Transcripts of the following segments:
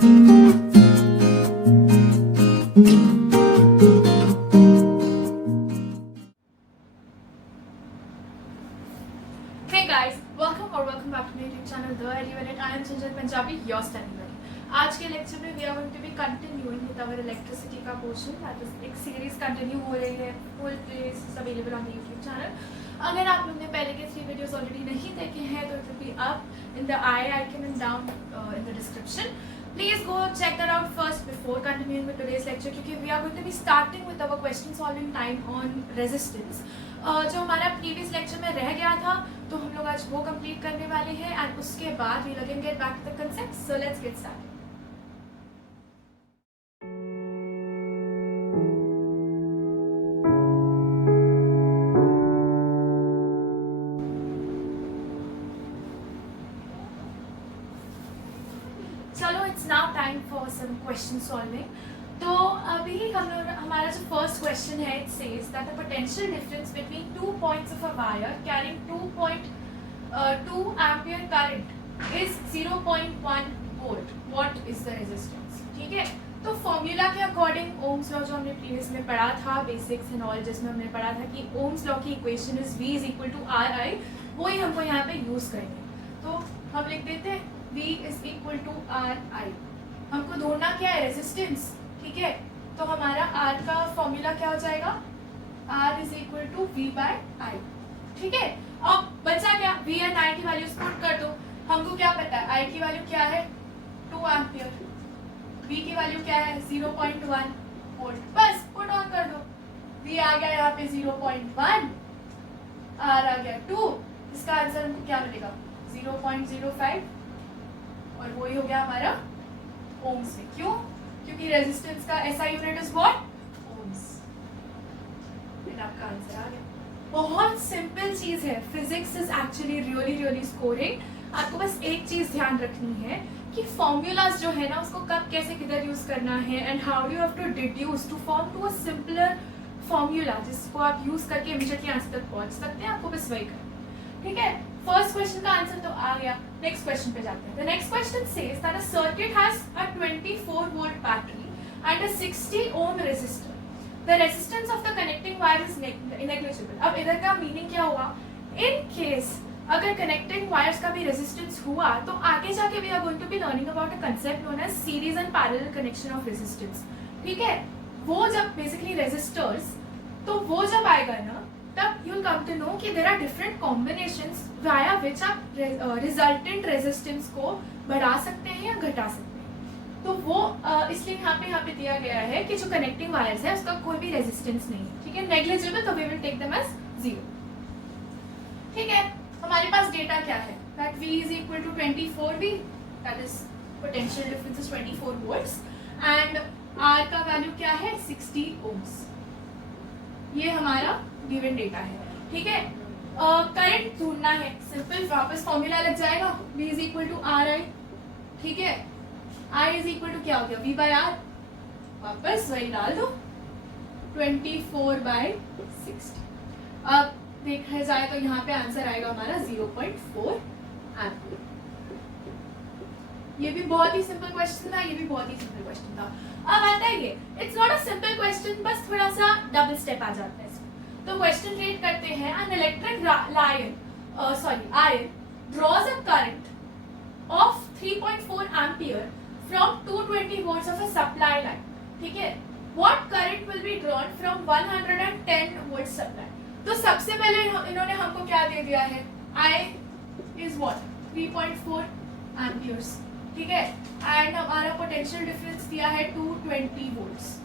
Hey guys, welcome back to my YouTube channel The Element. I am Chanchal Punjabi, your study buddy. आज के lecture में we are going to be continuing with our electricity का portion. That is एक series continue हो रही है. Full playlist is available on the YouTube channel. अगर आप लोगों ने पहले के 3 videos already नहीं देखे हैं तो it will be up in the I icon and down in the description. Please go check that out first before continuing with today's lecture क्योंकि we are going to be starting with our question solving time on resistance. जो हमारा previous lecture में रह गया था तो हम लोग आज वो कंप्लीट करने वाले हैं एंड उसके बाद we will get back to the concept. So let's get started. चलो it's now time for some question solving. तो अभी हमारा जो फर्स्ट क्वेश्चन है, it says that the potential difference between 2 points of a wire carrying 2.2 ampere current is 0.1 volt. What is the resistance? ठीक है, तो formula के अकॉर्डिंग ओम्स लॉ जो हमने प्रीवियस में पढ़ा था बेसिक्स एंड ऑल, जिसमें हमने पढ़ा था कि ओम्स लॉ की equation is V is equal to RI, वही हमको यहाँ पे यूज करेंगे. तो हम लिख देते हैं V is equal to RI. हमको ढूंढना क्या है? रेजिस्टेंस. ठीक है, तो हमारा R का फॉर्मूला क्या हो जाएगा? R is equal to V by I. ठीक है, अब बचा क्या? V एंड I की वैल्यूज पुट कर दो. हमको क्या पता है? I की वैल्यू क्या है? 2 एम्पियर. V की वैल्यू क्या है? 0.1 वोल्ट. बस पुट ऑन कर दो. V आ गया यहाँ पे 0.1, R आ गया 2. इसका आंसर हमको क्या मिलेगा? 0.05. और वही हो गया हमारा ओम्स में. क्यों? क्योंकि रेजिस्टेंस का SI unit is what? Ohms. फिर आपका आंसर आ गया. बहुत सिंपल चीज है. Physics is actually really scoring. आपको बस एक चीज ध्यान रखनी है कि फॉर्मूलाज जो है ना उसको कब कैसे किधर यूज करना है and how do have to deduce to form to a simpler formula जिसको आप यूज करके इमीडिएटली आंसर तक पहुंच सकते हैं. आपको बस वही करना. ठीक है, फर्स्ट क्वेश्चन का आंसर तो आ गया. नेक्स्ट क्वेश्चन पे जाते हैं. The next question says that a circuit has a 24 volt battery and a 60 ohm resistor. The resistance of the connecting wire is negligible. अब इधर का मीनिंग क्या हुआ? इन केस अगर कनेक्टिंग वायर्स का भी रेजिस्टेंस हुआ तो आगे जाके we are going to be learning about a concept known as series and parallel connection of resistance. ठीक है, वो जब बेसिकली रेजिस्टर्स, तो वो जब आएगा ना तब you will come to know कि there are different combinations via which आप रिजल्टेंट रेजिस्टेंस को बढ़ा सकते हैं या घटा सकते हैं. तो वो इसलिए यहाँ पे दिया गया है कि जो कनेक्टिंग वायर्स है उसका कोई भी रेजिस्टेंस नहीं है. ठीक है, नेग्लिजिबल, तो we will take them as 0. ठीक है, हमारे पास डेटा क्या है? That V is equal to 24V, that is potential difference is 24 volts and R का वैल्यू क्या है? 60 ओम्स. ये हमारा गिवन डेटा है. ठीक है, करंट ढूंढना है. सिंपल, वापस फॉर्मूला लग जाएगा. V is equal to RI. ठीक है, I इज इक्वल टू क्या हो गया? V by R. वापस वही डाल दो, 24 बाय 60. अब देखा जाए तो यहाँ पे आंसर आएगा हमारा 0.4 एम्पियर. ये भी बहुत ही सिंपल क्वेश्चन था. ये भी बहुत ही सिंपल क्वेश्चन था. अब आता है ये, it's not a simple question, बस थोड़ा सा डबल स्टेप आ जाता है इसमें. तो क्वेश्चन रीड करते हैं. An electric ion draws a current of 3.4 ampere from 220 volts of a supply line. ठीक है, what current will be drawn from 110 volt supply. तो सबसे पहले इन्होंने हमको क्या दे दिया है? I is what? 3.4 एम्पियर्स. ठीक है, एंड हमारा पोटेंशियल डिफरेंस दिया है 220 वोल्ट्स.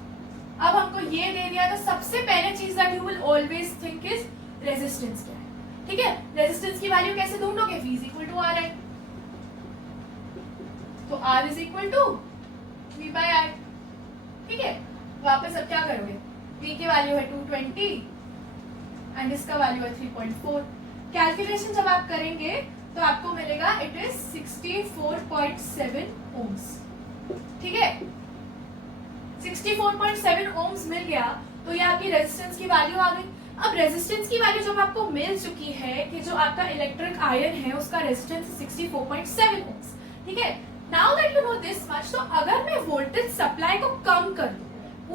अब हमको ये दे दिया तो सबसे पहले चीज that you will always think is resistance क्या है. ठीक है, रेजिस्टेंस की वैल्यू कैसे ढूंढोगे? V is equal to RI. तो R is equal to V by I. ठीक है, वापस अब क्या करोगे? V की वैल्यू है 220 एंड इसका वैल्यू है 3.4. कैलकुलेशन जब आप करेंगे तो आपको मिलेगा इट इज 64.7 ओम्स. ठीक है, 64.7 ओम्स मिल गया तो ये आपकी रेजिस्टेंस की वैल्यू आ गई. अब रेजिस्टेंस की वैल्यू जब आपको मिल चुकी है कि जो आपका इलेक्ट्रिक आयन है उसका रेजिस्टेंस 64.7 ओम्स. ठीक है, now that you know for this much, तो अगर मैं वोल्टेज सप्लाई को कम कर दूं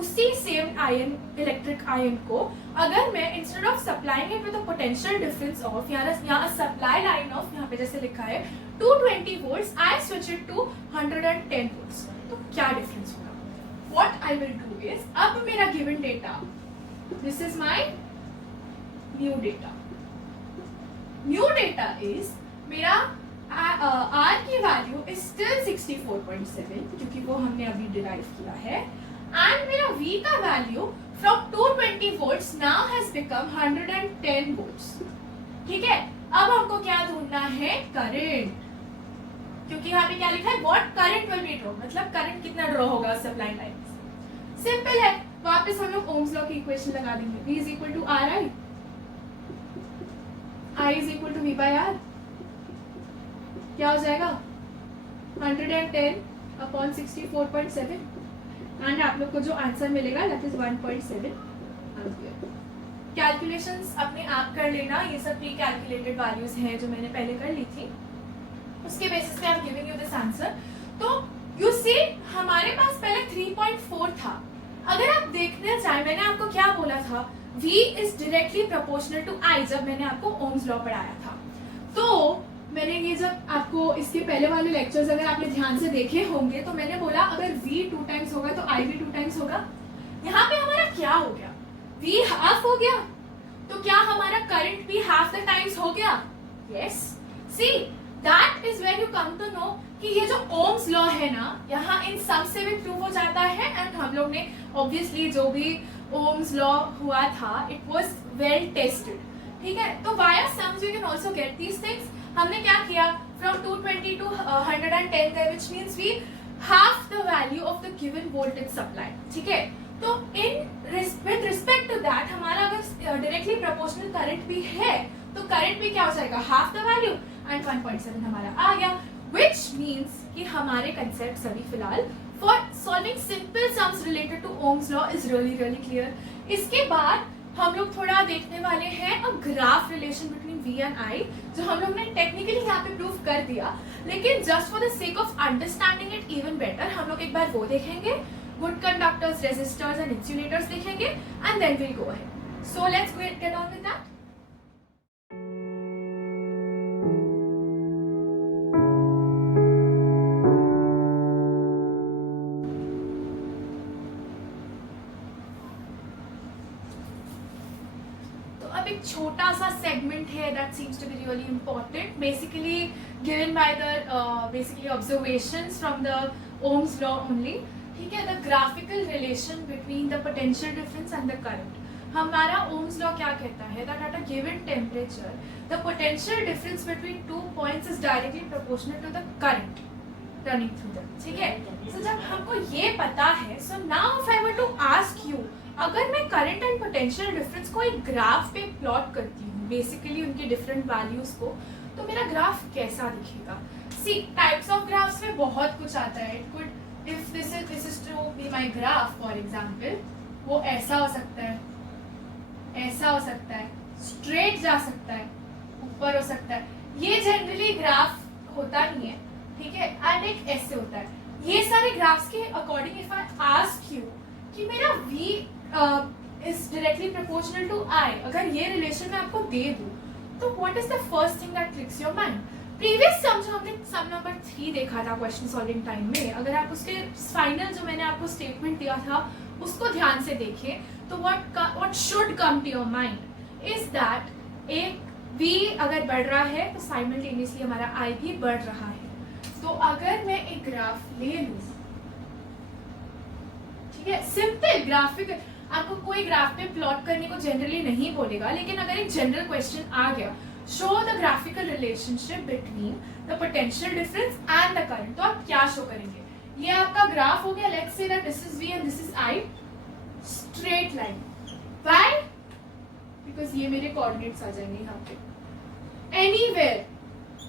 उसी सेम आयन, इलेक्ट्रिक आयन को, अगर मैं instead of supplying it with a potential difference of, यहाँ सप्लाई लाइन ऑफ, यहाँ पे जैसे लिखा है 220 volts, I switch it to 110 volts, तो क्या डिफरेंस होगा? What I will do is, अब मेरा given data, this is my new data, new data is मेरा R की वैल्यू इज स्टिल 64.7 क्योंकि वो हमने अभी डिराइव किया है, एंड मेरा V का value from 220 volts now has become 110 volts. ठीक है, अब हमको क्या ढूंढना है? करंट, क्योंकि यहाँ पे क्या लिखा है? What current will be draw, मतलब करंट कितना ड्रॉ होगा सप्लाई लाइन से। सिंपल है, वापस हम लोग ओम्स लॉ की इक्वेशन लगा देंगे, V is equal to RI, I is equal to V by R, क्या हो जाएगा? 110 अपॉन 64.7, एंड आप लोग को जो आंसर मिलेगा दैट इज 1.7 एम्पियर। कैलकुलेशंस अपने आप कर लेना, ये सब प्री कैलकुलेटेड वैल्यूज हैं जो मैंने पहले कर ली थी, उसके बेसिस पे I am giving you this answer. तो यू सी हमारे पास पहले 3.4 था, अगर आप देखना चाहें, मैंने आपको क्या बोला था? V is directly proportional to I, जब मैंने आपको ओम्स लॉ पढ़ाया था। तो मैंने ये जब आपको इसके पहले वाले लेक्चर्स अगर आपने ध्यान से देखे होंगे, तो मैंने बोला अगर V 2 टाइम्स होगा तो I भी 2 टाइम्स होगा। यहाँ पे हमारा क्या हो गया? V हाफ हो गया, तो क्या हमारा करंट भी हाफ द टाइम्स हो गया? Yes, see that is when you come to know कि ये जो ओम्स लॉ है ना, यहाँ इन सम से भी प्रूव हो जाता है, एंड हम लोग ने ऑब्वियसली जो भी ओम्स लॉ हुआ था इट वाज वेल टेस्टेड। ठीक है, तो via sums you can also get these things. हमने क्या किया? फ्रॉम 220 टू 110 का, which means we half the value of the given voltage supply. ठीक है, तो in with respect to that हमारा अगर डायरेक्टली प्रोपोर्शनल करंट भी है, तो करंट भी क्या हो जाएगा? हाफ द वैल्यू, एंड 1.7 हमारा आ गया, व्हिच मींस कि हमारे कंसेप्ट अभी फिलहाल for solving simple sums related to Ohm's law is really clear। इसके बाद हम लोग थोड़ा देखने वाले हैं a graph relation between V एंड I, जो हम लोग ने टेक्निकली यहाँ पे प्रूव कर दिया, लेकिन just for the sake of understanding it even better हम लोग एक बार वो देखेंगे, good conductors, resistors and insulators देखेंगे, and then will go ahead. So let's get on with that. छोटा सा सेगमेंट है that seems to be really important, basically given by the basically observations from the ohm's law only. ठीक है, the graphical relation between the potential difference and the current. हमारा ohms law क्या कहता है? That at a given temperature the potential difference between 2 points is directly proportional to the current running through them. ठीक है, so जब हमको ये पता है, so now if I were to ask you, अगर मैं करंट एंड पोटेंशियल डिफरेंस को एक ग्राफ पे प्लॉट करती हूँ, बेसिकली उनके डिफरेंट वैल्यूज को, तो मेरा ग्राफ कैसा दिखेगा? सी टाइप्स ऑफ ग्राफ्स में बहुत कुछ आता है। It could, if this is to be my graph for example, वो ऐसा हो सकता है, ऐसा हो सकता है, स्ट्रेट जा सकता है, ऊपर हो सकता है। ये जनरली ग्राफ होता नहीं है, ठीक है, एंड एक ऐसे होता है। ये सारे ग्राफ्स के according if I ask you कि मेरा V is directly proportional to I, अगर ये रिलेशन मैं आपको दे दूं, तो what is the first thing that clicks your mind? Previous sum जो हमने सम नंबर 3 देखा था क्वेश्चन सॉल्विंग टाइम में, अगर आप उसके फाइनल जो मैंने आपको स्टेटमेंट दिया था उसको ध्यान से देखें, तो what should come to your mind is that एक V अगर बढ़ रहा है तो साइमल्टेनियसली हमारा I भी बढ़ रहा है। तो अगर मैं एक ग्राफ ले लूं, ठीक है, सिंपल ग्राफिक, आपको कोई ग्राफ पे प्लॉट करने को जनरली नहीं बोलेगा, लेकिन अगर एक जनरल क्वेश्चन आ गया, show the graphical relationship between the potential difference and the current, तो आप क्या शो करेंगे? ये आपका ग्राफ हो गया, let's say that this is V and this is I, straight line. Why? Because ये मेरे कोऑर्डिनेट्स आ जाएंगे यहाँ पे। एनीवेयर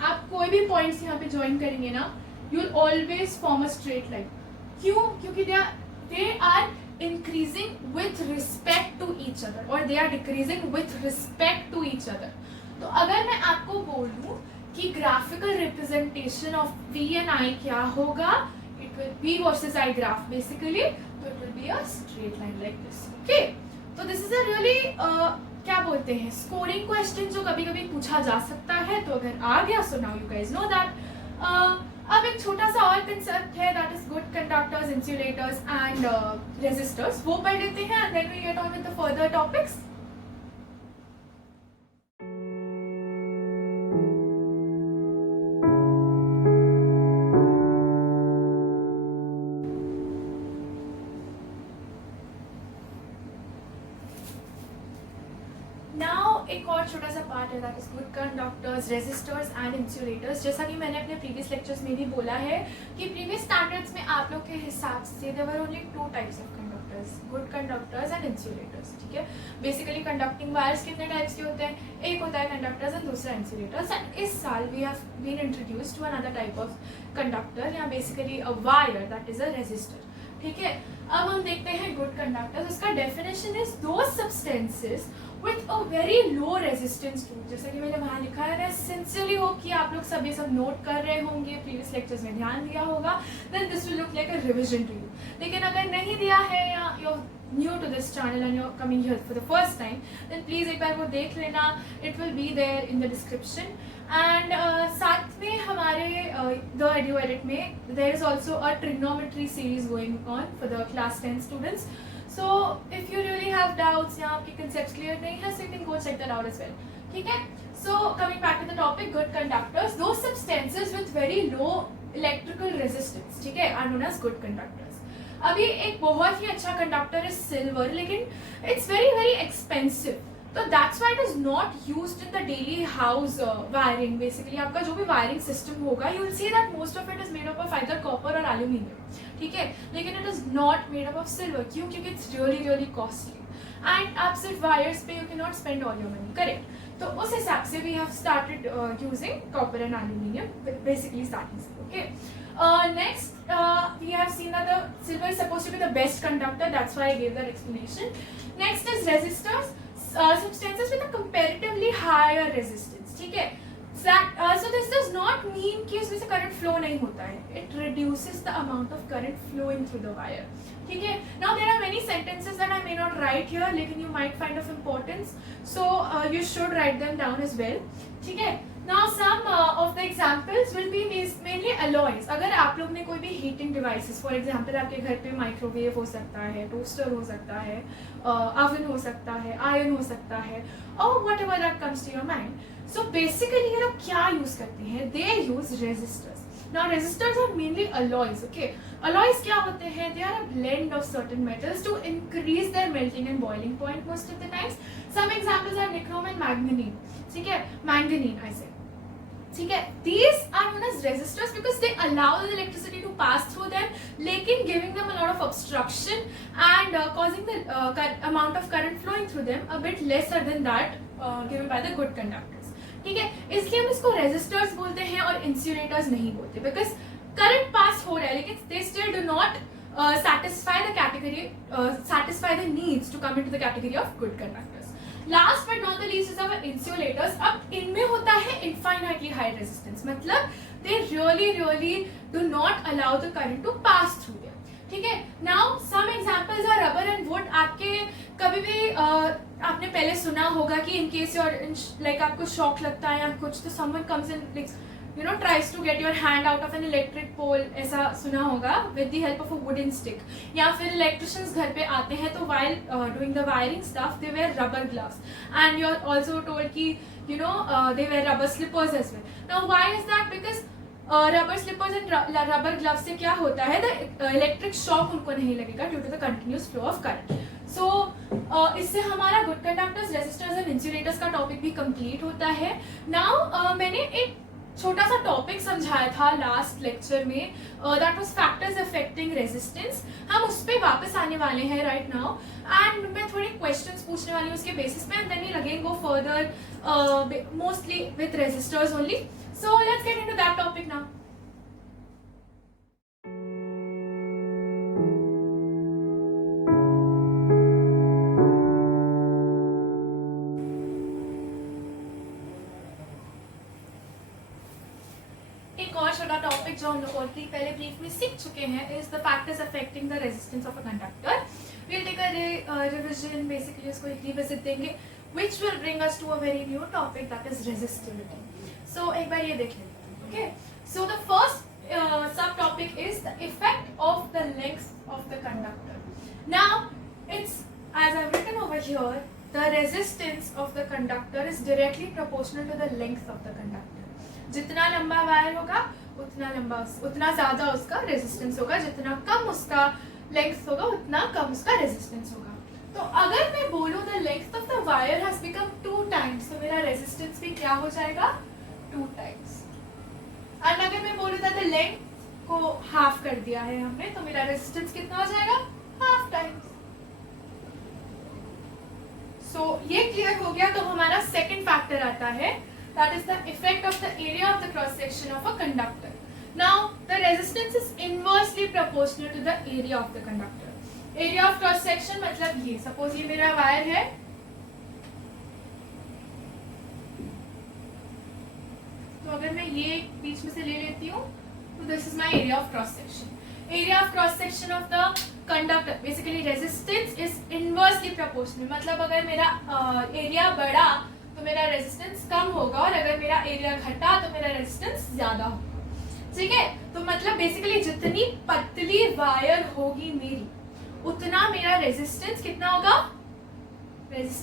आप कोई भी पॉइंट्स यहाँ पे ज्वाइन करेंगे ना, you will always form a straight line. क्यों? क्योंकि they are increasing with respect to each other or they are decreasing with respect to each other। तो अगर मैं आपको बोलूं कि ग्राफिकल रिप्रेजेंटेशन ऑफ V एंड I क्या होगा, it will V versus I graph basically, so it will be a straight line like this. Okay, so this is a really क्या बोलते हैं स्कोरिंग क्वेश्चन जो कभी कभी पूछा जा सकता है, तो अगर आ गया so now you guys know that. अब एक छोटा सा और कंसेप्ट है, that is good conductors, insulators and resistors, वो पढ़ लेते हैं and then we get on with the further topics. एक और छोटा सा पार्ट है, that is good conductors, resistors and insulators. जैसा कि मैंने अपने प्रीवियस लेक्चर्स में भी बोला है कि प्रीवियस स्टैंडर्ड्स में आप लोग के हिसाब से there were only two types of conductors, good conductors and insulators. ठीक है, बेसिकली कंडक्टिंग वायर्स कितने टाइप्स के होते हैं, एक होता है कंडक्टर्स एंड दूसरा इंसुलेटर्स. एंड इस साल we have been introduced to another type of conductor या basically a wire, that is a resistor. ठीक है, अब हम देखते हैं गुड कंडक्टर्स. इसका definition is those substances with a very low resistance to, जैसा कि मैंने वहाँ लिखा है. सिंसियरली होप कि आप लोग सब नोट कर रहे होंगे, प्रीवियस लेक्चर्स में ध्यान दिया होगा. Then this will look like a revision to you. लेकिन अगर नहीं दिया है या you new to this channel and you are coming here for the first time, then please एक बार वो देख लेना. It will be there in the description. And साथ में हमारे द एडू एडिट में there is also a trigonometry series going on for the class 10 students. So if you really have doubts या आपके concepts clear नहीं है, so you can go check that out as well. ठीक है, so coming back to the topic, good conductors, those substances with very low electrical resistance, ठीक है, are known as good conductors. अभी एक बहुत ही अच्छा कंडक्टर है सिल्वर, लेकिन it's very very expensive, तो that's why it is not used in the daily house wiring. Basically आपका जो भी wiring system होगा, you will see that most of it is made up of either copper or aluminium. ठीक है, लेकिन it is not made up of silver. क्यों? क्योंकि it's really really costly. And आप सिर्फ wires पे you cannot spend all your money, correct? तो उस हिसाब से we have started using copper and aluminium, basically starting से. Okay. Next, we have seen that the silver is supposed to be the best conductor. That's why I gave that explanation. Next is resistors. Substances with a comparatively higher resistance. ठीक है, so this does not mean कि उसमें से current flow नहीं होता है. It reduces the amount of current flowing through the wire. ठीक है, now there are many sentences that I may not write here, लेकिन you might find of importance, so you should write them down as well. ठीक है, now some of the examples will be mainly alloys. अगर आप लोग ने कोई भी heating devices, for example आपके घर पे माइक्रोवेव हो सकता है, टोस्टर हो सकता है, oven हो सकता है, आयरन हो सकता है, or whatever that comes to your mind. So basically ये लोग क्या यूज करते हैं, they use resistors. Now resistors are mainly alloys. Okay, alloys क्या होते हैं, they are a blend of certain metals to increase their melting and boiling point most of the times. Some examples are nichrome and manganene. ठीक है, manganene I say. ठीक है, these are known as resistors because they allow the electricity to pass through them, लेकिन giving them a lot of obstruction and causing the amount of current flowing through them a bit lesser than that given by the good conductors. ठीक है, इसलिए हम इसको resistors बोलते हैं और insulators नहीं बोलते, बिकॉज करंट पास हो रहा है लेकिन they still do not satisfy the needs to come into the category of good conductors. Last but not the least is our insulators. अब इनमें होता है infinitely high resistance, मतलब they really do not allow the current to pass through them. ठीक है, now some examples are rubber and wood. आपके कभी भी आपने पहले सुना होगा कि in case your like आपको शॉक लगता है या कुछ, तो someone comes in like you know tries to get your hand out of an electric pole, ऐसा सुना होगा, with the help of a wooden stick. या फिर electricians घर पे आते हैं तो while doing the wiring stuff they wear rubber gloves, and you're also told कि you know they wear rubber slippers as well. Now why is that? Because rubber slippers and rubber gloves से क्या होता है, the electric shock उनको नहीं लगेगा due to the continuous flow of current. So इससे हमारा good conductors, resistors and insulators का टॉपिक भी कंप्लीट होता है. Now मैंने एक छोटा सा टॉपिक समझाया था लास्ट लेक्चर में, that was factors affecting resistance. हम उस पर वापस आने वाले हैं राइट नाउ, एंड मैं थोड़े क्वेश्चंस पूछने वाली हूँ उसके बेसिस पे, and then we again go further mostly with resistors only. So let's get into that topic now. जो हम लोग ऑलरेडी पहले ब्रीफ में सीख चुके हैं is the factors affecting the resistance of a conductor. We'll take a revision, basically उसको एक रिविजिट देंगे which will bring us to a very new topic, that is resistivity. So एक बार ये देख लेते हैं. Okay, so the first subtopic is the effect of the length of the conductor. Now it's, as I've written over here, the resistance of the conductor is directly proportional to the length of the conductor. जितना लंबा wire होगा उतना ज़्यादा उसका resistance होगा, जितना कम उसका length होगा उतना कम उसका रेजिस्टेंस होगा. तो अगर मैं बोलूँ the length of the wire has become 2 times, तो मेरा रेजिस्टेंस भी क्या हो जाएगा 2 times. एंड अगर मैं बोलूँ द लेंथ को हाफ कर दिया है हमने, तो मेरा रेजिस्टेंस कितना हो जाएगा हाफ टाइम्स. सो ये क्लियर हो गया. तो हमारा सेकंड फैक्टर आता है, that is the effect of the area of the cross section of a conductor. Now the resistance is inversely proportional to the area of the conductor. Area of cross section मतलब ये, suppose ये मेरा wire है, तो अगर मैं ये बीच में से ले लेती हूँ तो this is my area of cross section. Area of cross section of the conductor, basically resistance is inversely proportional. मतलब अगर मेरा एरिया बढ़ा तो मेरा रेजिस्टेंस कम होगा, और अगर मेरा एरिया घटा तो मेरा रेजिस्टेंस ज्यादा होगा. ठीक है, तो मतलब बेसिकली जितनी पतली वायर होगी मेरी, उतना मेरा रेजिस्टेंस कितना होगा,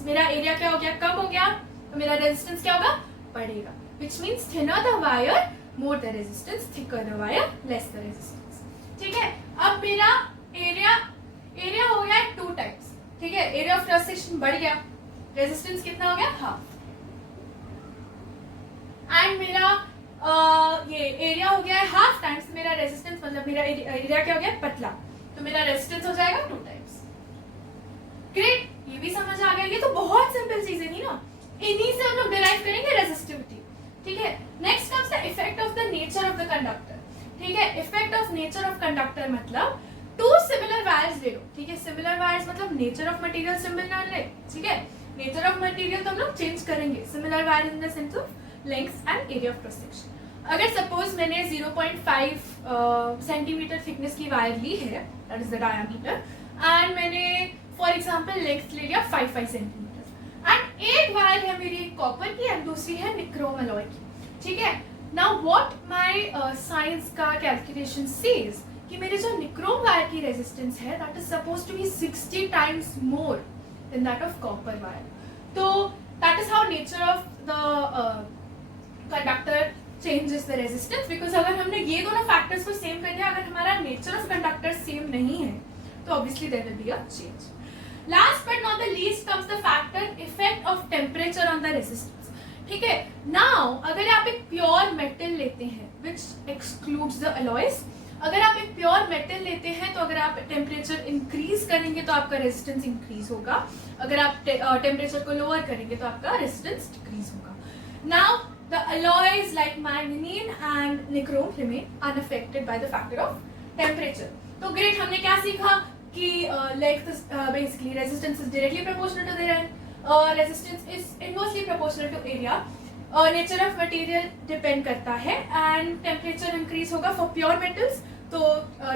मेरा एरिया क्या हो गया कम हो गया, तो मेरा रेजिस्टेंस क्या होगा बढ़ेगा. Which means thinner the wire more the resistance, thicker the wire less the resistance. ठीक है, अब मेरा एरिया हो गया 2 times. ठीक है, एरिया ऑफ क्रॉस सेक्शन बढ़ गया, रेजिस्टेंस कितना हो गया हाफ. एंड मेरा ये एरिया हो गया है हाफ टाइम्स, मेरा रेजिस्टेंस मतलब मेरा एरिया क्या हो गया पतला, तो मेरा रेजिस्टेंस हो जाएगा 2 times. ग्रेट, ये भी समझ आ गया. ये तो बहुत सिंपल चीजें थी ना, इन्हीं से हम लोग डिराइव करेंगे रेजिस्टिविटी. ठीक है, next comes the effect of the nature of the conductor. ठीक है, effect of nature of conductor मतलब 2 सिमिलर वायर्स ले लो. ठीक है, सिमिलर वायर्स मतलब नेचर ऑफ मटेरियल सिमिलर ले. ठीक है, नेचर ऑफ मटेरियल तो हम लोग चेंज करेंगे. Similar wires in the sense of length and area of cross section. अगर सपोज मैंने 0.5 सेंटीमीटर थिकनेस की वायर ली है, that is the diameter, and मैंने फॉर एग्जांपल लेंथ ले लिया 5 सेंटीमीटर, एंड एक वायर है मेरी कॉपर की एंड दूसरी है निक्रोम अलॉय की. ठीक है, नाउ व्हाट माय साइंस का कैलकुलेशन सेज कि मेरे जो निक्रोम वायर की रेजिस्टेंस है that is suppose to be 60 times more than that of copper wire. तो that is how nature of the conductor changes the resistance, because अगर हमने ये दोनों फैक्टर्स को सेम कर दिया, अगर हमारा नेचर ऑफ कंडक्टर सेम नहीं है तो obviously there will be a change. Last but not the least comes the factor effect of temperature on the resistance. ठीक है, नाउ अगर आप एक प्योर मेटल लेते हैं विच एक्सक्लूड्स द अलॉयज, अगर आप एक प्योर मेटल लेते हैं तो अगर आप टेम्परेचर इंक्रीज करेंगे तो आपका रेजिस्टेंस इंक्रीज होगा, अगर आप टेम्परेचर को लोअर करेंगे तो आपका रेजिस्टेंस डिक्रीज होगा. Now the alloys like manganese and nichrome remain unaffected by the factor of temperature. तो ग्रेट, हमने क्या सीखा कि length basically resistance is directly proportional to their resistance is inversely proportional to area. Nature of material depend करता है, and temperature increase होगा for pure metals तो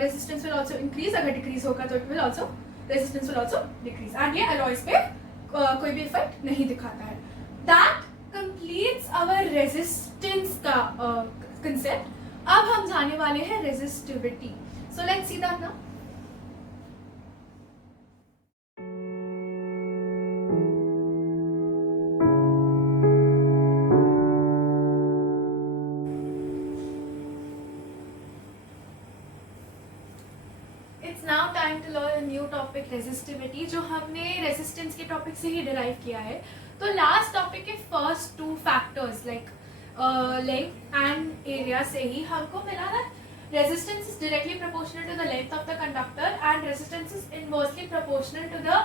resistance will also increase, अगर decrease होगा तो it will also resistance will also decrease, and ये alloys पे कोई भी इफेक्ट नहीं दिखाता है. That completes our resistance का concept. अब हम जाने वाले हैं resistivity. So let's see that now. It's now time to learn a new topic, resistivity, जो हमने resistance के टॉपिक से ही डिराइव किया है. तो लास्ट टॉपिक के first 2 factors like length and area से ही हमको मिला ना, resistance is directly proportional to the length of the conductor and resistance is inversely proportional to the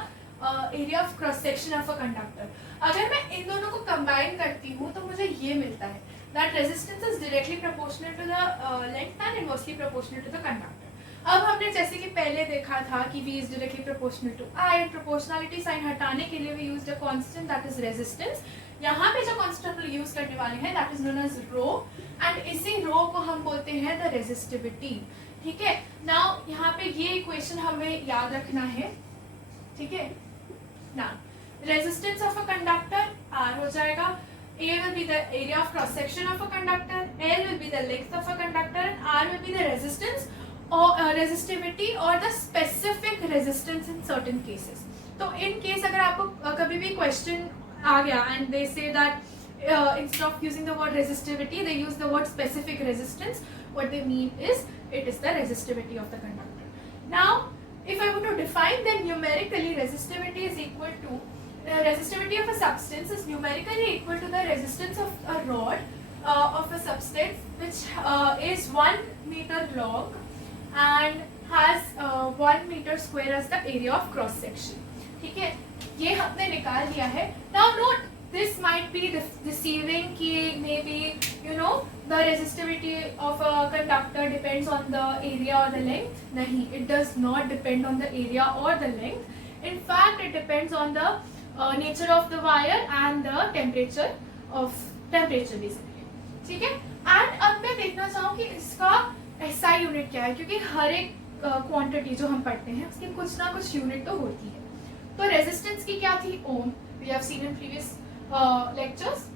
area of cross section of a conductor. अगर मैं इन दोनों को कंबाइन करती हूँ तो मुझे ये मिलता है that resistance is directly proportional to the length and inversely proportional to the conductor. अब हमने जैसे कि पहले देखा था कि V is directly proportional to I, and proportionality sign हटाने के लिए we used a constant that is resistance. यहाँ पे जो कांस्टेंट हम यूज करने वाले हैं that is known as rho, and इसी रो को हम बोलते हैं द रेजिस्टिविटी. ठीक है. नाउ यहाँ पे ये इक्वेशन हमें याद रखना है. ठीक है. Now resistance of a conductor R हो जाएगा. A will be the area of cross section of a conductor, L will be the length of a conductor, and R will be the resistance or resistivity or the specific resistance in certain cases. तो in case अगर आपको कभी भी question आ गया and they say that instead of using the word resistivity they use the word specific resistance, what they mean is it is the resistivity of the conductor. Now if I were to define, then numerically resistivity is equal to resistivity of a substance is numerically equal to the resistance of a rod of a substance which is 1 meter long and has 1 meter square as the area of cross section. ठीक है. ये हमने निकाल लिया है. Now note this might be deceiving कि maybe you know the resistivity of a conductor depends on the area or the length. नहीं, it does not depend on the area or the length. In fact, it depends on the nature of the wire and the temperature basically. ठीक है. And अब मैं देखना चाहूँ कि इसका SI unit क्या है, क्योंकि हर एक क्वांटिटी जो हम पढ़ते हैं उसकी कुछ ना कुछ यूनिट तो होती है. तो रेजिस्टेंस की क्या थी? Ohm. We have seen in previous lectures.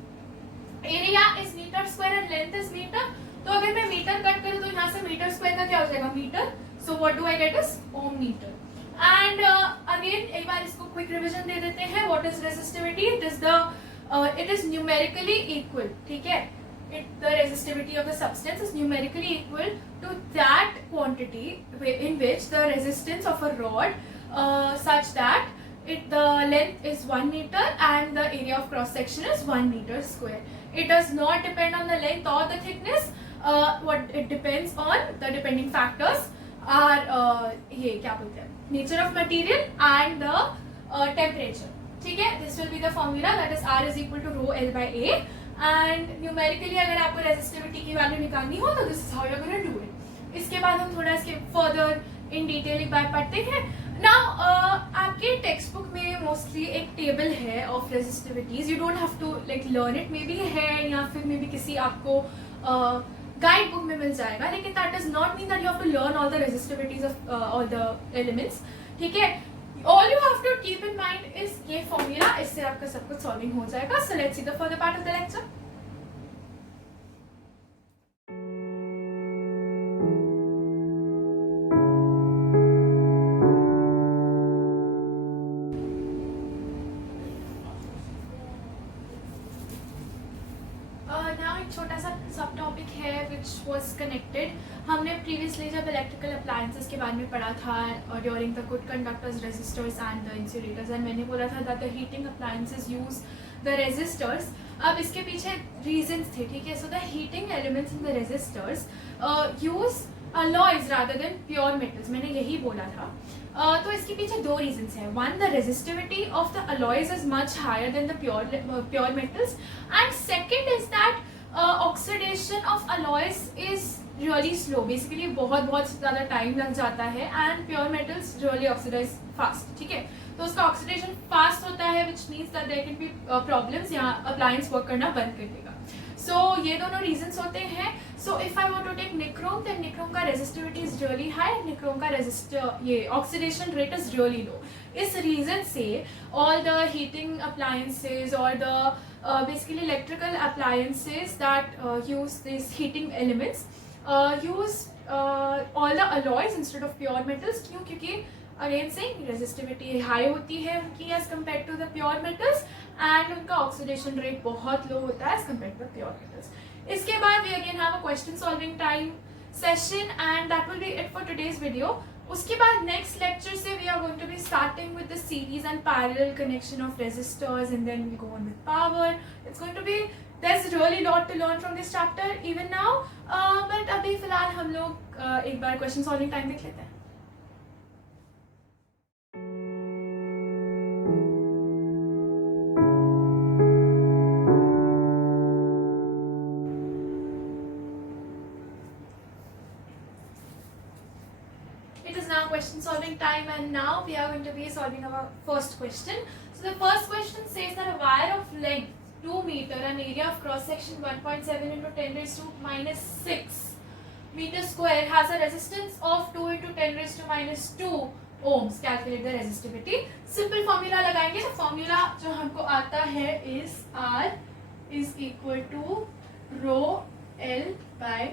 Area is metre square and length is metre. तो अगर मैं मीटर कट करूँ तो यहाँ से मीटर स्क्वायर का क्या हो जाएगा? Metre. So what do I get is ohm metre. And again एक बार इसको क्विक रिविजन दे देते हैं. What is resistivity? It is numerically equal. ठीक है. The resistivity of the substance is numerically equal to that quantity in which the resistance of a rod such that the length is 1 meter and the area of cross section is 1 meter square. It does not depend on the length or the thickness. What it depends on, the depending factors are ये क्या बोलते हैं, nature of material and the temperature. ठीक है. This will be the formula, that is R is equal to rho L by A. And numerically अगर आपको रेजिस्टिविटी की वैल्यू निकालनी हो तो this is how you are gonna do it. इसके बाद हम थोड़ा इसके फर्दर इन डिटेल एक बार पढ़ते हैं. नाउ आपके टेक्स्ट बुक में मोस्टली एक टेबल है of resistivities. You don't have to like learn it. Maybe है या फिर मे बी किसी आपको गाइड बुक में मिल जाएगा. लेकिन that does not mean that you have to learn all the resistivities of all the elements. ठीक है. All you have to keep in mind is ये formula. इससे आपका सब कुछ solving हो जाएगा. So let's see the further part of the lecture. Now एक छोटा सा सब टॉपिक है which was connected. हमने प्रीवियसली जब इलेक्ट्रिकल अप्लायंसेस के बारे में पढ़ा था during the good conductors, resistors and the insulators, and मैंने बोला था that the heating appliances use the resistors. अब इसके पीछे रीजंस थे. ठीक है. So the heating elements in the resistors use alloys rather than pure metals. मैंने यही बोला था. तो इसके पीछे दो रीजंस हैं. One, the resistivity of the alloys is much higher than the pure metals, and second is that oxidation of alloys is really slow. Basically बहुत ज़्यादा टाइम लग जाता है and pure metals really oxidize fast. ठीक है. तो उसका oxidation fast होता है which means that there can be problems. यहाँ अप्लायंस वर्क करना बंद कर देगा. So ये दोनों रीजंस होते हैं. So if I want to take nichrome, then nichrome का resistivity is really high. nichrome का ये oxidation rate is really low. इस रीजन से all the heating appliances or the basically electrical appliances that use these heating elements use all the alloys instead of pure metals. क्यों? क्योंकि again से resistivity high होती है उनकी as compare to the pure metals and उनका oxidation rate बहुत low होता है as compare to the pure metals. इसके बाद we again have a question solving time session and that will be it for today's video. उसके बाद next lecture से we are going to be starting with the series and parallel connection of resistors and then we go on with power. It's going to be there's really lot to learn from this chapter even now, but अभी फिलहाल हम लोग एक बार question solving time देख लेते हैं. Question solving time, and now we are going to be solving our first question. So the first question says that a wire of length 2 meter and area of cross section 1.7 into 10 raised to minus 6 meter square has a resistance of 2 into 10 raised to minus 2 ohms. Calculate the resistivity. Simple formula लगाएंगे. तो formula जो हमको आता है is R is equal to rho L by A.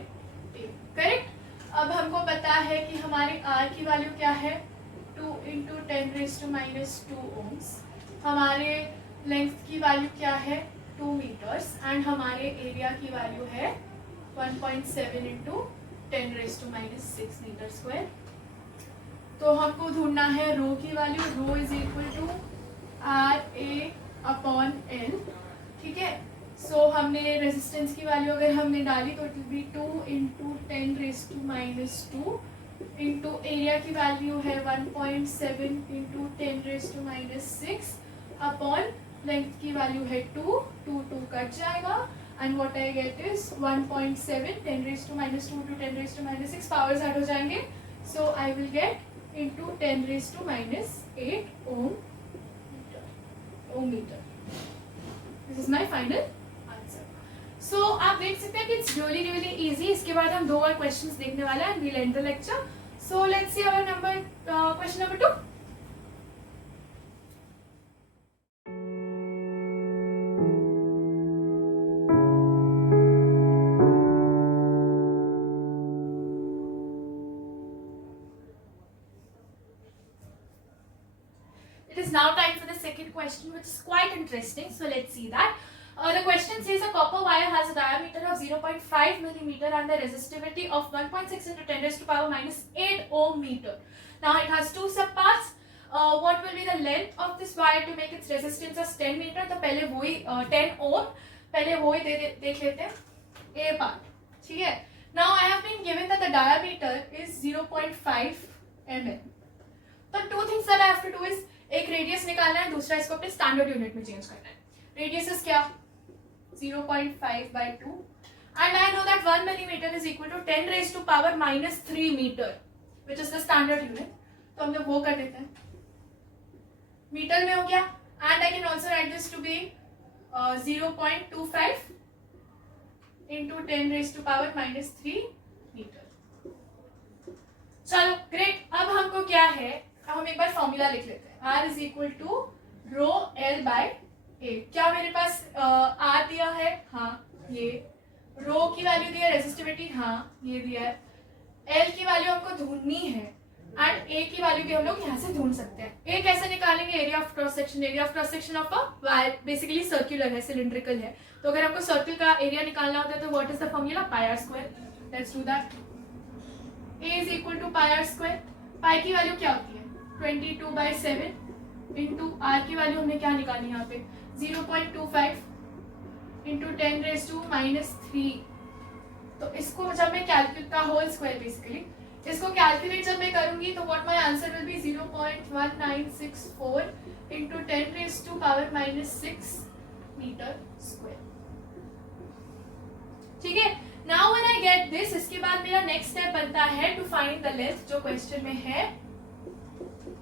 Correct? अब हमको पता है कि हमारी R की वैल्यू क्या है 2 into 10 raised to minus 2 ohms. हमारे लेंथ की वैल्यू क्या है 2 मीटर्स एंड हमारे एरिया की वैल्यू है 1.7 into 10 raise to minus 6 metre square. तो हमको ढूंढना है रो की value. Rho is equal to R A upon L. ठीक है. सो हमने रेजिस्टेंस की वैल्यू अगर हमने डाली तो it will be 2 into 10 raise to minus 2 into area की वैल्यू है 1.7 into 10 raise to minus 6 upon length की वैल्यू है 2 कट जाएगा and what I get is 1.7 10 raise to minus 2 to 10 raise to minus 6 powers add हो जाएंगे. So I will get into 10 raise to minus 8 ohm metre. This is my final answer. So आप देख सकते हैं कि it's really easy. इसके बाद हम 2 और क्वेश्चंस देखने वाले हैं and we'll end the lecture. So let's see our question number 2. Now time for the second question, which is quite interesting. So let's see that. The question says a copper wire has a diameter of 0.5 millimeter and the resistivity of 1.6 into 10 raised to power minus 8 ohm meter. Now it has 2 subparts. What will be the length of this wire to make its resistance as 10 meter? तो पहले वही 10 ohm पहले वही देख लेते हैं. A part. ठीक है. Now I have been given that the diameter is 0.5 mm. तो 2 things that I have to do is एक रेडियस निकालना है, दूसरा इसको अपने स्टैंडर्ड यूनिट में चेंज करना है. रेडियस इज क्या 0.5 by 2 and I know that 1 millimetre is equal to 10 raise to power minus 3 metre which is the standard unit. तो हम लोग वो कर देते हैं. मीटर में हो गया and I can also write this to be 0.25 into 10 raise to power minus 3 metre. चलो ग्रेट. अब हमको क्या है, हम एक बार फॉर्मूला लिख लेते हैं. R is equal to rho L by A. क्या मेरे पास R दिया है? हाँ. ये रो की वैल्यू दी है, रेजिस्टिविटी हाँ ये दिया है. L की वैल्यू हमको ढूंढनी है एंड A की वैल्यू भी हम लोग यहाँ से ढूंढ सकते हैं. A कैसे निकालेंगे? Area of cross section. Area of cross section of a wire basically circular है, सिलिंड्रिकल है. तो अगर हमको सर्कल का एरिया निकालना होता है तो what is the formula? Pi R square. Let's do that. A is equal to pi R square. Pi की वैल्यू क्या होती है 22/7 इंटू आर की वैल्यू हमने क्या निकाली यहाँ पे 0.25 इंटू 10 रेज टू माइनस 3. तो इसको जब मैं कैलकुलेट का होल स्क्वायर बेसिकली इसको कैलकुलेट जब मैं करूंगी तो what my answer will be 0.1964 into 10 raise to power minus 6 metre square. ठीक है. Now when I get this, इसके बाद मेरा नेक्स्ट स्टेप बनता है टू फाइंड द लेंथ जो क्वेश्चन में है.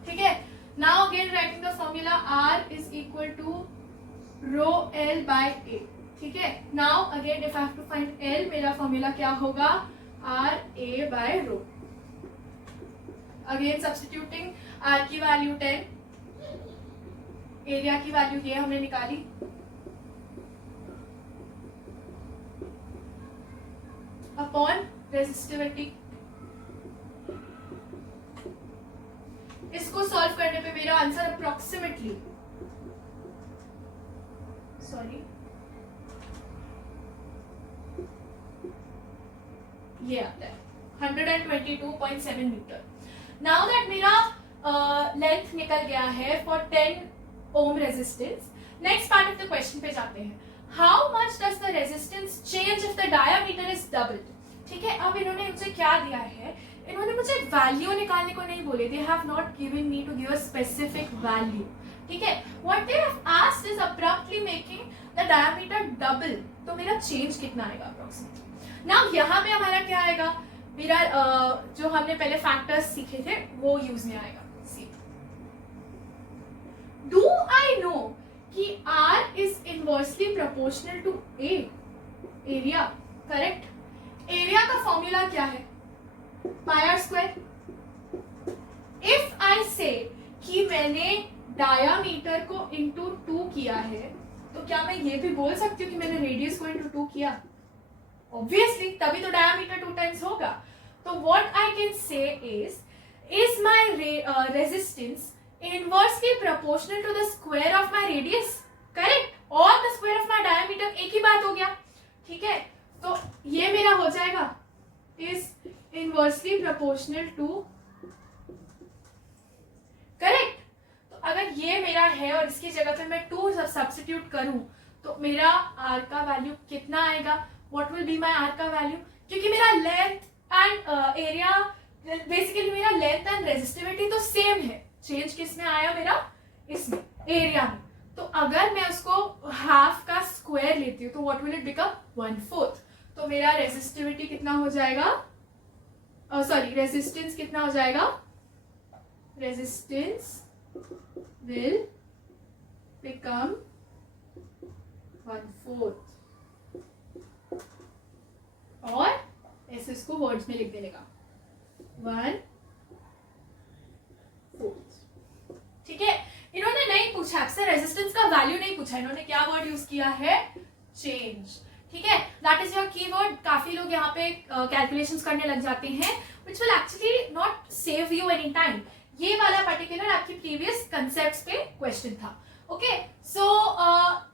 ठीक है. Now again writing the formula R is equal to rho L by A. ठीक है. Now again if I have to find L, मेरा formula क्या होगा R A by rho. Again substituting R की value 10, area की value ये हमने निकाली, upon resistivity. इसको सॉल्व करने पे मेरा आंसर अप्रोक्सीमेटली ये आता है 122.7 मीटर. नाउ दैट मेरा लेंथ निकल गया है for 10 ohm resistance. Next part of the question पे जाते हैं. How much does the resistance change if the diameter is doubled. ठीक है. अब इन्होंने मुझे क्या दिया है, इन्होंने मुझे वैल्यू निकालने को नहीं बोले. They have not given me to give a specific value. ठीक है. What they have asked is abruptly making the diameter double. तो मेरा चेंज कितना आएगा अप्रोक्सीमेटली. नाउ यहाँ पे हमारा क्या आएगा, मेरा जो हमने पहले फैक्टर्स सीखे थे वो यूज में आएगा. सी डू आई नो कि R is inversely proportional to A, area, correct. Area का फॉर्मूला क्या है? पाई आर स्क्वायर। इफ आई से कि मैंने डायामीटर को इंटू 2 किया है, तो क्या मैं ये भी बोल सकती हूँ कि मैंने रेडियस को इंटू 2 किया? ऑब्वियसली, तभी तो डायामीटर 2 टाइम्स होगा। तो what I can say is my resistance inversely proportional to the square of my radius, correct, और the square of my diameter, एक ही बात हो गया, ठीक है। तो ये मेरा हो जाएगा is inversely proportional to, correct. तो अगर ये मेरा है और इसकी जगह पे मैं 2 सब्स्टिट्यूट करूं, तो मेरा r का वैल्यू कितना आएगा? What will be my r का वैल्यू? क्योंकि मेरा लेंथ एंड एरिया, बेसिकली मेरा लेंथ एंड रेजिस्टिविटी तो सेम है, चेंज किस में आया मेरा? इसमें, एरिया में। तो अगर मैं उसको हाफ का स्क्वायर लेती हूँ तो व्हाट विल इट बिकम? 1/4। तो मेरा रेजिस्टिविटी कितना हो जाएगा? सॉरी, रेजिस्टेंस कितना हो जाएगा? रेजिस्टेंस will become 1/4, और ऐसे इसको वर्ड्स में लिख देने का 1/4, ठीक है। इन्होंने नहीं पूछा आपसे रेजिस्टेंस का वैल्यू, नहीं पूछा, इन्होंने क्या वर्ड यूज किया है? चेंज, ठीक है। That is your keyword. काफी लोग यहाँ पे कैलकुलेशंस करने लग जाते हैं which will actually not save you any time। ये वाला पर्टिकुलर आपकी प्रीवियस कंसेप्ट्स पे क्वेश्चन था, okay. So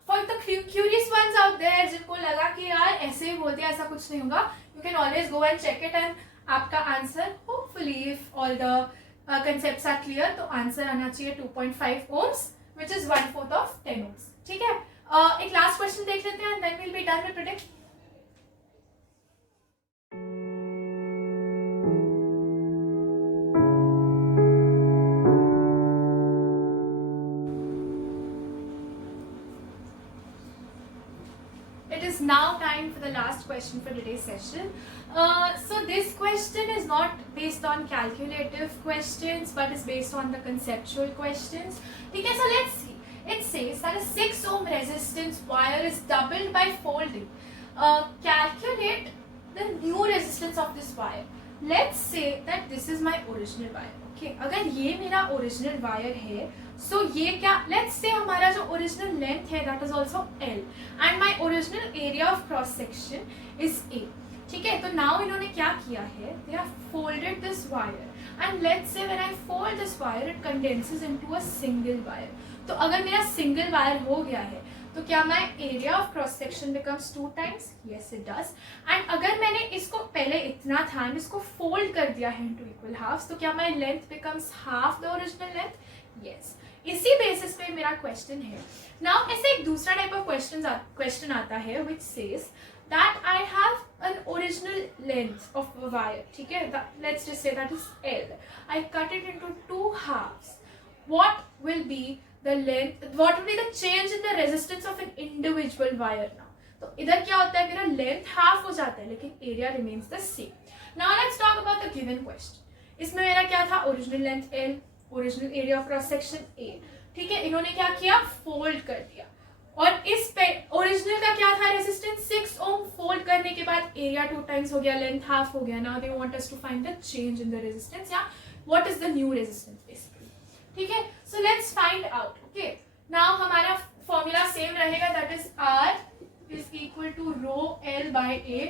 for the curious ones out there, जिनको लगा कि यार ऐसे ही बोल दिया, ऐसा कुछ नहीं होगा, you can always go and check it, and आपका answer hopefully, if all the concepts are clear, तो आंसर आना चाहिए 2.5 ohms which is 1/4 of 10 ohms, ठीक है। एक लास्ट क्वेश्चन देख लेते हैं, then will be done with today. Now time for the last question for today's session. So this question is not based on calculative questions, but is based on the conceptual questions. Okay, so let's see. It says that a 6 ohm resistance wire is doubled by folding. Calculate the new resistance of this wire. Let's say that this is my original wire. Okay, अगर ये मेरा original wire है, so ये क्या, let's say हमारा जो original length है that is also L and my original area of cross section is A, ठीक है। तो now इन्होंने क्या किया है? They have folded this wire and let's say when I fold this wire it condenses into a single wire। तो अगर मेरा single wire हो गया है तो क्या my area of cross section becomes 2 times? Yes it does। and अगर मैंने इसको पहले इतना था and इसको fold कर दिया है into equal halves, तो क्या my length becomes half the original length? Yes। इसी बेसिस पे मेरा क्वेश्चन है। नाउ ऐसे एक दूसरा टाइप ऑफ क्वेश्चन आता है which says that I have an original length of a wire, ठीक है, let's just say that is L। I cut it into 2 halves। What will be the length, what will be the change in the resistance of an individual wire now? तो इधर क्या होता है, मेरा length half हो जाता है लेकिन area remains the same. Now let's talk about the given question. इसमें मेरा क्या था? Original length L, original area of cross section A, ठीक है। इन्होंने क्या किया? फोल्ड कर दिया, और इस पे ओरिजिनल का क्या था? रेजिस्टेंस 6 ओम। फोल्ड करने के बाद एरिया 2 टाइम्स हो गया, लेंथ हाफ हो गया। Now they want us to find the change in the resistance, या what is the new resistance basically, ठीक है। So let's find out, okay. Now हमारा फॉर्मूला सेम रहेगा, that is R is equal to rho L by A।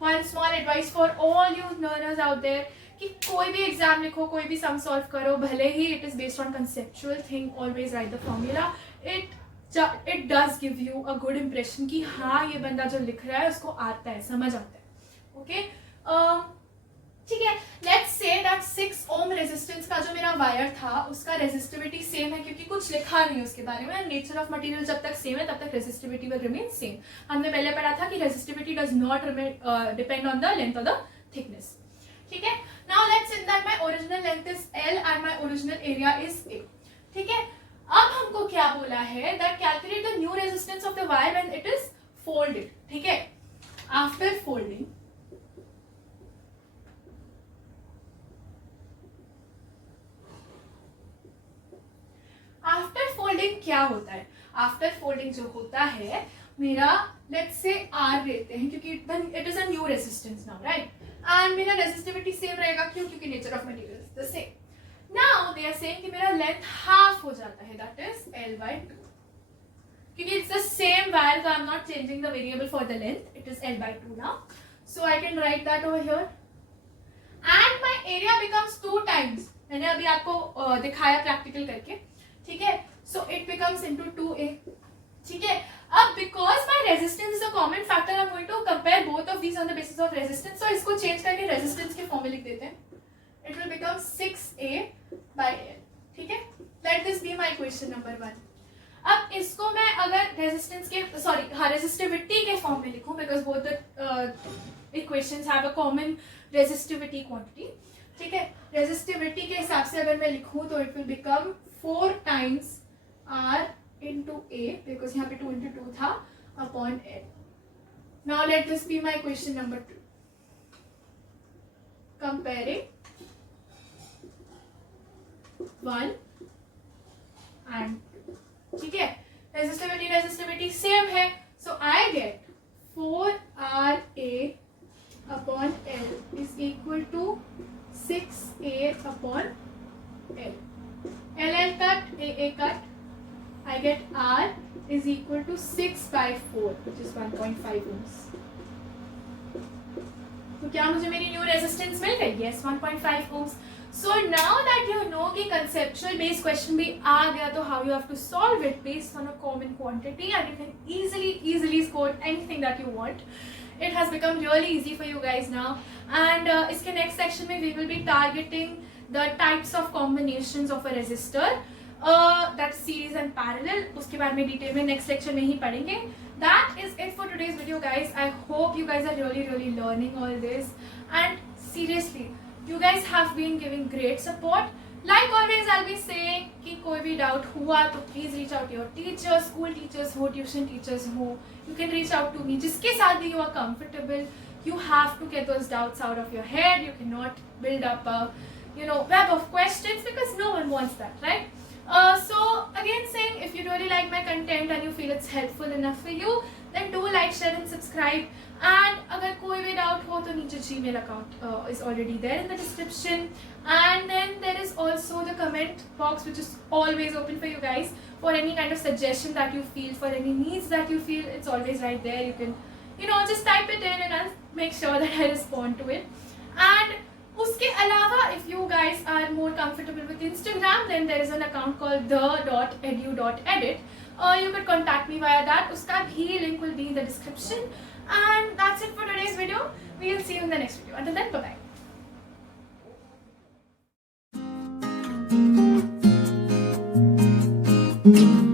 One small advice for all you learners out there, कि कोई भी exam लिखो, कोई भी सम सॉल्व करो, भले ही it is based on conceptual thing, always write the formula. It does give you a good impression कि हाँ ये बंदा जो लिख रहा है उसको आता है, समझ आता है, ओके। ठीक है, let's say that 6 ohm resistance का जो मेरा वायर था उसका रेजिस्टिविटी सेम है, क्योंकि कुछ लिखा नहीं उसके बारे में। नेचर ऑफ मटेरियल जब तक सेम है तब तक रेजिस्टिविटी विल रिमेन सेम। हमने पहले पढ़ा था कि resistivity does not depend on the length of the thickness, ठीक है। Now let's say that my original length is L and my original area is A, ठीक है। अब हमको क्या बोला है, that calculate the new resistance of the wire when it is folded, ठीक है। आफ्टर फोल्डिंग क्या होता है? आफ्टर फोल्डिंग जो होता है मेरा, लेट्स से R लेते हैं क्योंकि it is a new resistance now, right, and मेरा रेजिस्टिविटी सेम रहेगा, क्यों? क्योंकि nature of material is the same. Now they are saying कि मेरा लेंथ हाफ हो जाता है, दैट इज L/2, क्योंकि it's the same wire, so I'm not changing the variable for the length, it is L/2 now, so I can write that over here, and my area becomes 2 times, मैंने अभी आपको दिखाया practical करके, ठीक है, so it becomes into 2a, ठीक है। अब because my resistance is a common factor, I'm going to compare both of these on the basis of resistance, so इसको change करके resistance के फॉर्म में लिख देते हैं, it will become 6a/L, ठीक है। Let this be my question number 1। अब इसको मैं अगर रेजिस्टेंस के रेजिस्टिविटी के फॉर्म में लिखूं, because both the equations have a common resistivity quantity, ठीक है। रेजिस्टिविटी के हिसाब से अगर मैं लिखूं तो it will become 4 times R into A, because यहाँ पे 2 into 2 था, upon L। Now let this be my question number 2, comparing 1 and 2, ठीक है। रेजिस्टिविटी सेम है, so I get 4RA upon L is equal to 6A upon L। LL कट, AA कट, I get R is equal to 6/4, which is 1.5 ohms। तो क्या मुझे मेरी new resistance मिल गई? Yes, 1.5 ohms। So now that you know कि conceptual based question भी आ गया, तो how you have to solve it based on a common quantity, and you can easily score anything that you want. It has become really easy for you guys now, and इसके next section में we will be targeting the types of combinations of a resistor, that's series and parallel। उसके बाद में detail में next lecture में ही पढ़ेंगे। That is it for today's video, guys। I hope you guys are really learning all this, and seriously you guys have been giving great support। Like always I'll be saying कि कोई भी doubt हुआ तो please reach out to your teachers, school teachers हो, tuition teachers हो, you can reach out to me, जिसके साथ भी you are comfortable। You have to get those doubts out of your head, you cannot build up a web of questions, because no one wants that, right? So again saying, if you really like my content and you feel it's helpful enough for you, then do like, share and subscribe। and अगर कोई भी doubt हो तो नीचे Gmail account is already there in the description, and then there is also the comment box, which is always open for you guys for any kind of suggestion that you feel, for any needs that you feel, it's always right there। You can just type it in and I'll make sure that I respond to it। and उसके अलावा if you guys are more comfortable with Instagram, then there is an account called the.edu.edit, you could contact me via that, उसका भी link will be in the description। and that's it for today's video, we will see you in the next video, until then bye bye।